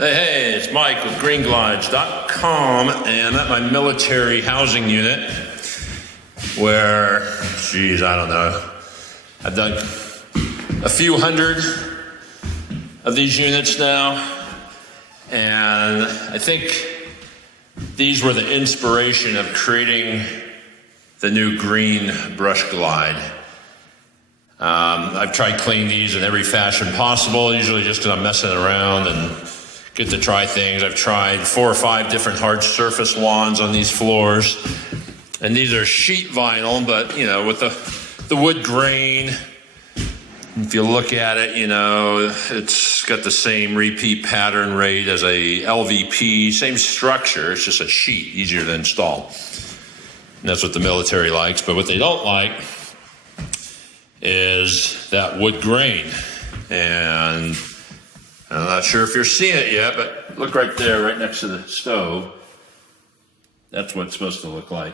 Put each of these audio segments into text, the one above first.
Hey, it's Mike with GreenGlides.com, and I'm at my military housing unit where, I don't know, I've done a few hundred of these units now, and I think these were the inspiration of creating the new green brush glide. I've tried cleaning these in every fashion possible, usually just because I'm messing around and get to try things. I've tried 4 or 5 different hard surface wands on these floors. And these are sheet vinyl, but, with the wood grain, if you look at it, it's got the same repeat pattern rate as a LVP, same structure, it's just a sheet, easier to install. And that's what the military likes, but what they don't like is that wood grain. And I'm not sure if you're seeing it yet, but look right there, right next to the stove. That's what it's supposed to look like.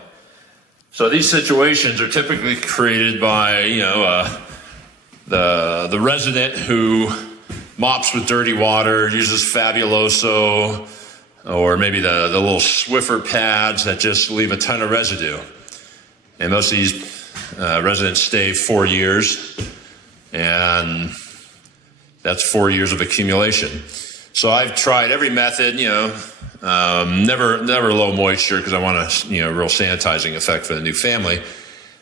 So these situations are typically created by, the resident who mops with dirty water, uses Fabuloso, or maybe the little Swiffer pads that just leave a ton of residue. And most of these residents stay 4 years, and that's 4 years of accumulation. So I've tried every method, never low moisture because I want a real sanitizing effect for the new family.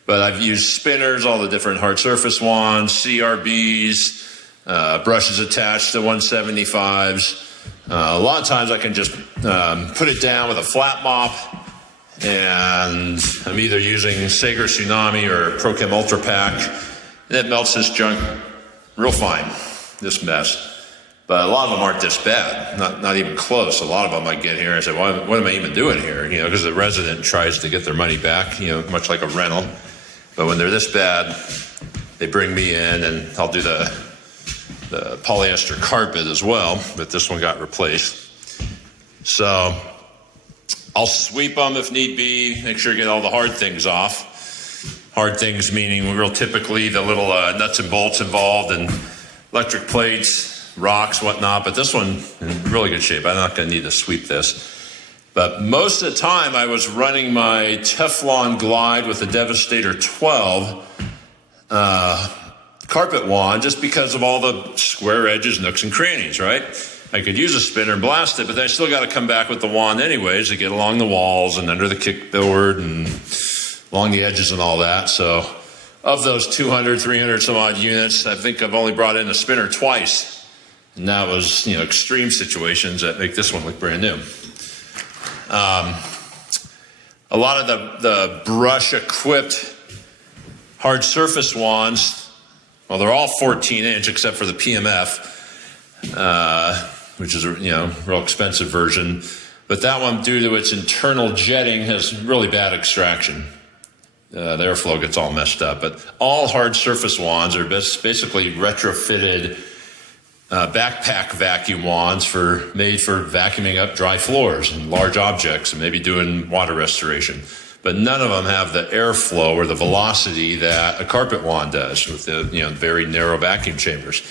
But I've used spinners, all the different hard surface wands, CRBs, brushes attached to 175s. A lot of times I can just put it down with a flat mop, and I'm either using Sager Tsunami or ProChem Ultra Pack, and it melts this junk real fine, this mess. But a lot of them aren't this bad, not even close. A lot of them I get here and I say, well, what am I even doing here? Because the resident tries to get their money back, much like a rental. But when they're this bad, they bring me in, and I'll do the polyester carpet as well, but this one got replaced. So I'll sweep them if need be, make sure to get all the hard things off. Hard things meaning real typically the little nuts and bolts involved and electric plates, rocks, whatnot, but this one in really good shape. I'm not going to need to sweep this. But most of the time I was running my Teflon Glide with the Devastator 12 carpet wand just because of all the square edges, nooks, and crannies, right? I could use a spinner and blast it, but then I still got to come back with the wand anyways to get along the walls and under the kickboard and along the edges and all that. So of those 200, 300 some odd units, I think I've only brought in a spinner twice. And that was, extreme situations that make this one look brand new. A lot of the brush-equipped hard surface wands, well, they're all 14-inch except for the PMF, which is a real expensive version. But that one, due to its internal jetting, has really bad extraction. The airflow gets all messed up. But all hard surface wands are basically retrofitted backpack vacuum wands made for vacuuming up dry floors and large objects and maybe doing water restoration. But none of them have the airflow or the velocity that a carpet wand does with the very narrow vacuum chambers.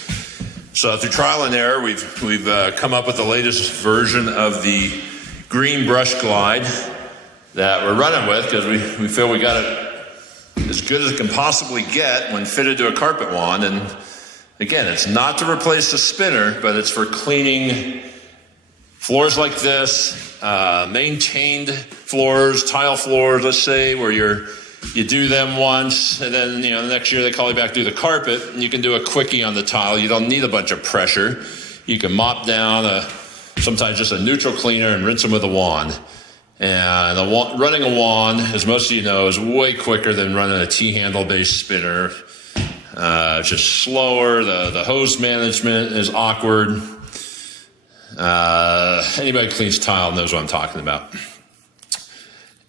So through trial and error, we've come up with the latest version of the green brush glide that we're running with because we feel we got it as good as it can possibly get when fitted to a carpet wand. And again, it's not to replace the spinner, but it's for cleaning floors like this, maintained floors, tile floors, let's say, where you do them once, and then the next year they call you back to do the carpet, and you can do a quickie on the tile. You don't need a bunch of pressure. You can mop down sometimes just a neutral cleaner and rinse them with a wand. And running a wand, as most of you know, is way quicker than running a T-handle based spinner. It's just slower. The hose management is awkward. Anybody who cleans tile knows what I'm talking about.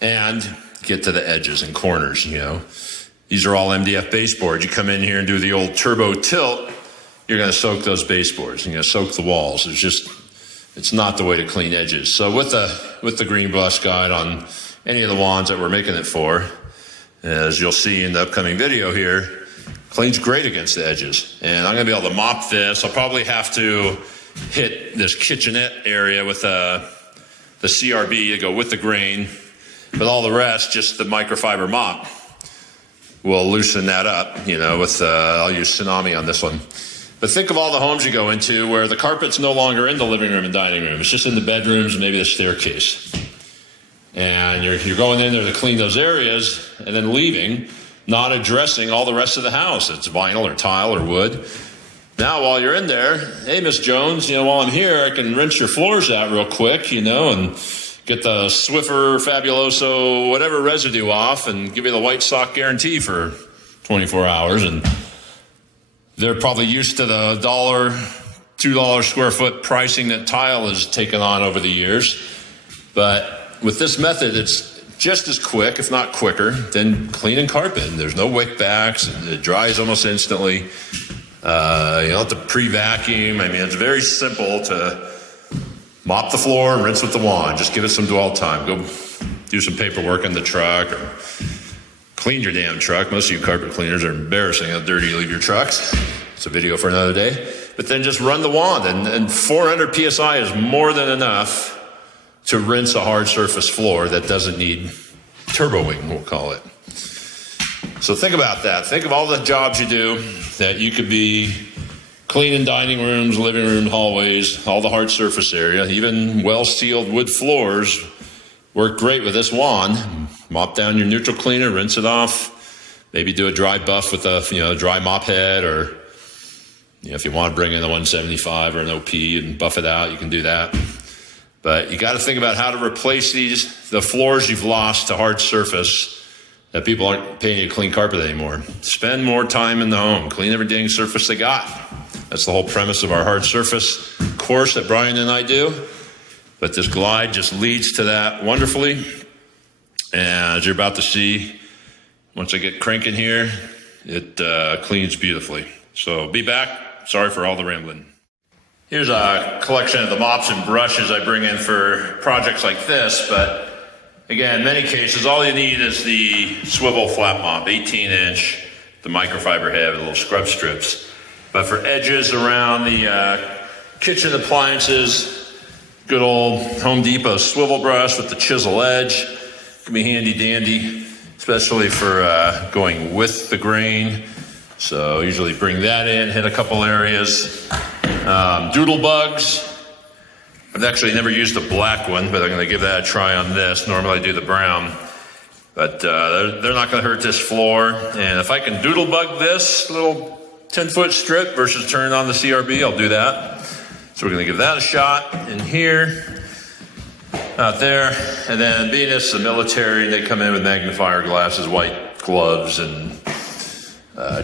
And get to the edges and corners, These are all MDF baseboards. You come in here and do the old turbo tilt, you're going to soak those baseboards. You're going to soak the walls. It's not the way to clean edges. So with the green brush guide on any of the wands that we're making it for, as you'll see in the upcoming video here, cleans great against the edges. And I'm going to be able to mop this. I'll probably have to hit this kitchenette area with the CRB to go with the grain, but all the rest, just the microfiber mop will loosen that up, with, I'll use Tsunami on this one. But think of all the homes you go into where the carpet's no longer in the living room and dining room. It's just in the bedrooms and maybe the staircase. And you're going in there to clean those areas and then leaving, not addressing all the rest of the house. It's vinyl or tile or wood. Now, while you're in there, hey, Miss Jones, while I'm here, I can rinse your floors out real quick, and get the Swiffer, Fabuloso, whatever residue off and give you the white sock guarantee for 24 hours. And they're probably used to the $2 square foot pricing that tile has taken on over the years. But with this method, it's just as quick, if not quicker, than cleaning carpet. There's no wick backs. It dries almost instantly. You don't have to pre-vacuum. It's very simple to mop the floor and rinse with the wand. Just give it some dwell time. Go do some paperwork in the truck or clean your damn truck. Most of you carpet cleaners are embarrassing how dirty you leave your trucks. It's a video for another day. But then just run the wand, and 400 PSI is more than enough to rinse a hard surface floor that doesn't need turboing, we'll call it. So think about that. Think of all the jobs you do that you could be cleaning dining rooms, living rooms, hallways, all the hard surface area, even well-sealed wood floors work great with this wand. Mop down your neutral cleaner, rinse it off, maybe do a dry buff with a dry mop head, or if you want to bring in a 175 or an OP and buff it out, you can do that. But you got to think about how to replace the floors you've lost to hard surface, that people aren't paying you to clean carpet anymore. Spend more time in the home. Clean every dang surface they got. That's the whole premise of our hard surface course that Brian and I do. But this glide just leads to that wonderfully. And as you're about to see, once I get cranking here, it cleans beautifully. So be back. Sorry for all the rambling. Here's a collection of the mops and brushes I bring in for projects like this, but again, in many cases, all you need is the swivel flat mop, 18-inch, the microfiber head with little scrub strips. But for edges around the kitchen appliances, good old Home Depot swivel brush with the chisel edge can be handy dandy, especially for going with the grain. So usually bring that in, hit a couple areas. Doodle bugs. I've actually never used the black one, but I'm going to give that a try on this. Normally I do the brown, but they're not going to hurt this floor. And if I can doodle bug this little 10-foot strip versus turn on the CRB, I'll do that. So we're going to give that a shot in here, out there. And then being it's the military, they come in with magnifier glasses, white gloves, and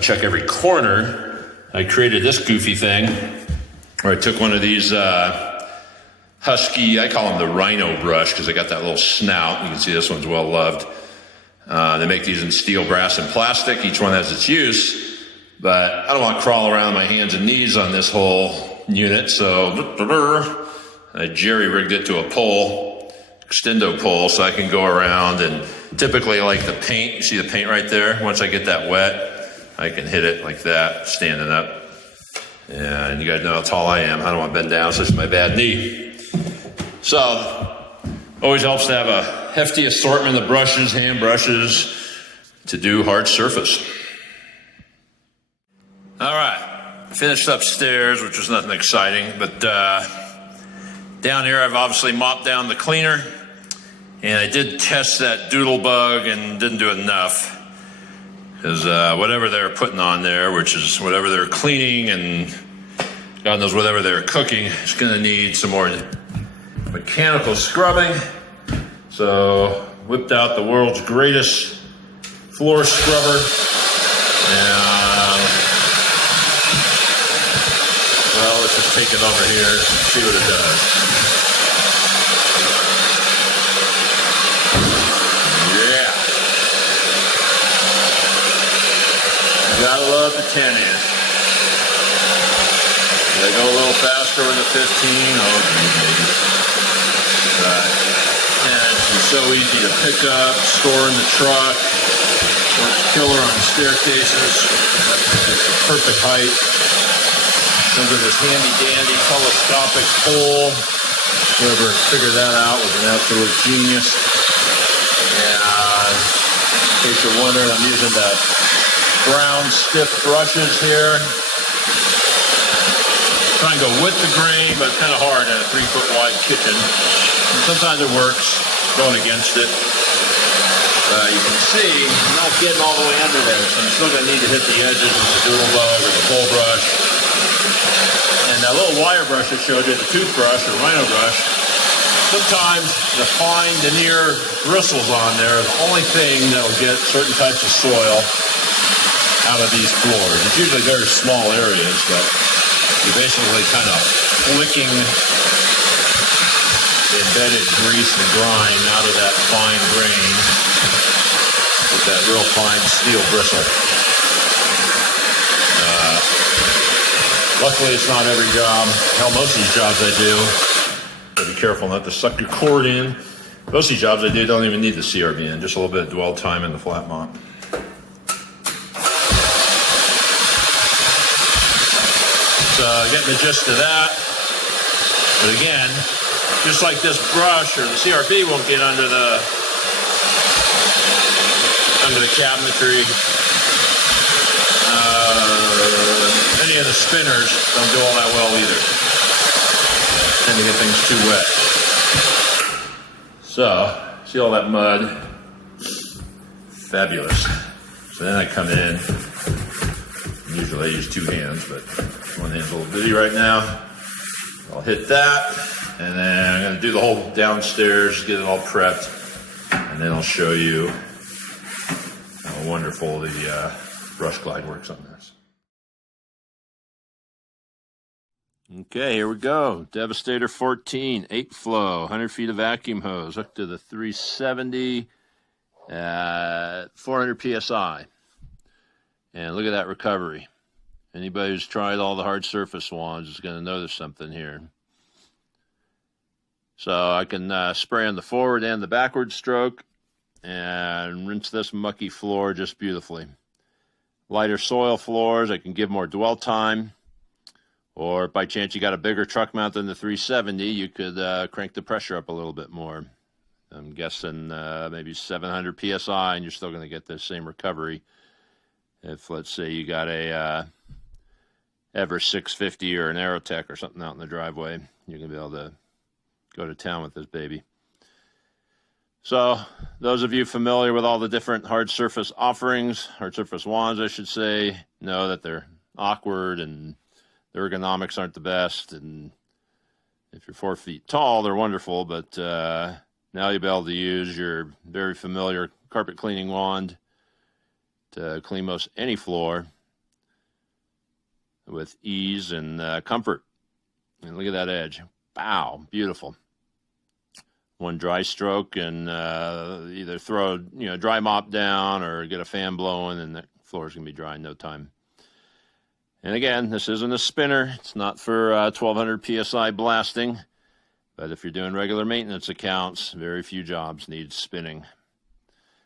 check every corner. I created this goofy thing where I took one of these Husky, I call them the Rhino brush because they got that little snout. You can see this one's well loved. They make these in steel, brass, and plastic. Each one has its use, but I don't want to crawl around my hands and knees on this whole unit, so I jerry-rigged it to a pole, extendo pole, so I can go around and typically like the paint, you see the paint right there? Once I get that wet, I can hit it like that, standing up. And you guys know how tall I am. I don't want to bend down, so it's my bad knee. So, always helps to have a hefty assortment of brushes, hand brushes, to do hard surface. All right, finished upstairs, which was nothing exciting, but down here I've obviously mopped down the cleaner, and I did test that doodle bug and didn't do enough. Because whatever they're putting on there, which is whatever they're cleaning and God knows whatever they're cooking, is going to need some more mechanical scrubbing. So whipped out the world's greatest floor scrubber. And, well, let's just take it over here and see what it does. Gotta love the 10-inch. They go a little faster with the 15. Oh, geez. Right. 10-inch is so easy to pick up, store in the truck. Works killer on staircases. It's the perfect height. Comes with this handy-dandy telescopic pole. Whoever figured that out was an absolute genius. And in case you're wondering, I'm using the brown stiff brushes here. Try and go with the grain, but it's kind of hard in a 3-foot wide kitchen. And sometimes it works, going against it. You can see I'm not getting all the way under there, so I'm still going to need to hit the edges with the dual bug or the pole brush. And that little wire brush I showed you, the toothbrush or rhino brush, sometimes the fine denier bristles on there are the only thing that will get certain types of soil out of these floors. It's usually very small areas, but you're basically kind of flicking the embedded grease and grime out of that fine grain with that real fine steel bristle. Luckily, it's not every job. Hell, most of these jobs I do, be careful not to suck your cord in. Most of these jobs I do don't even need the CRB in, just a little bit of dwell time in the flat mop. So getting the gist of that. But again, just like this brush or the CRB won't get under the cabinetry, any of the spinners don't do all that well either. Tend to get things too wet. So, see all that mud? Fabulous. So then I come in. Usually I use 2 hands, but one hand's a little busy right now. I'll hit that, and then I'm going to do the whole downstairs, get it all prepped, and then I'll show you how wonderful the brush glide works on this. Okay, here we go. Devastator 14, 8 flow, 100 feet of vacuum hose, up to the 370, 400 PSI. And look at that recovery. Anybody who's tried all the hard surface wands is going to notice something here. So I can spray on the forward and the backward stroke and rinse this mucky floor just beautifully. Lighter soil floors, I can give more dwell time. Or by chance you got a bigger truck mount than the 370, you could crank the pressure up a little bit more. I'm guessing maybe 700 PSI, and you're still going to get the same recovery. If, let's say, you got a Ever 650 or an Aerotech or something out in the driveway, you're going to be able to go to town with this baby. So, those of you familiar with all the different hard surface offerings, hard surface wands, I should say, know that they're awkward and the ergonomics aren't the best. And if you're 4 feet tall, they're wonderful, but now you'll be able to use your very familiar carpet cleaning wand to clean most any floor with ease and comfort. And look at that edge. Wow, beautiful. One dry stroke and either throw dry mop down or get a fan blowing, and the floor's going to be dry in no time. And again, this isn't a spinner. It's not for 1200 PSI blasting. But if you're doing regular maintenance accounts, very few jobs need spinning.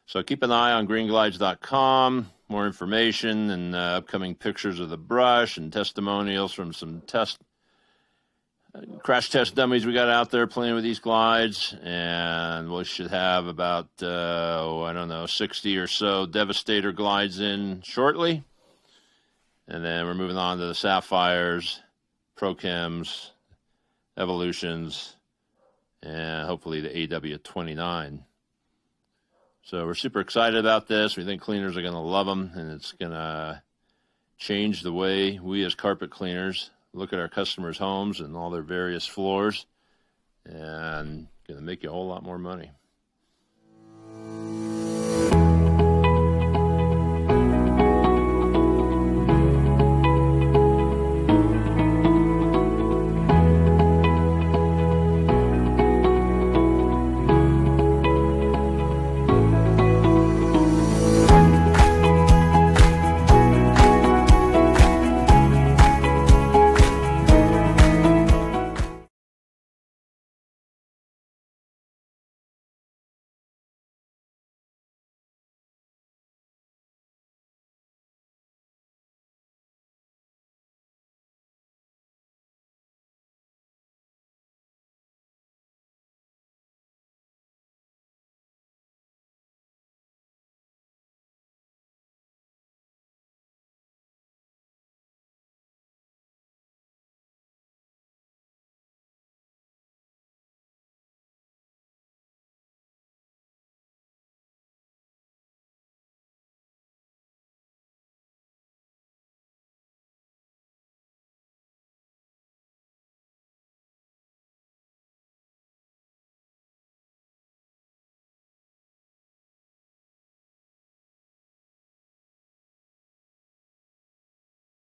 So keep an eye on greenglides.com. More information and upcoming pictures of the brush and testimonials from some crash test dummies we got out there playing with these glides. And we should have about, 60 or so Devastator glides in shortly. And then we're moving on to the Sapphires, Prochems, Evolutions, and hopefully the AW29. So we're super excited about this. We think cleaners are going to love them, and it's going to change the way we as carpet cleaners look at our customers' homes and all their various floors, and going to make you a whole lot more money.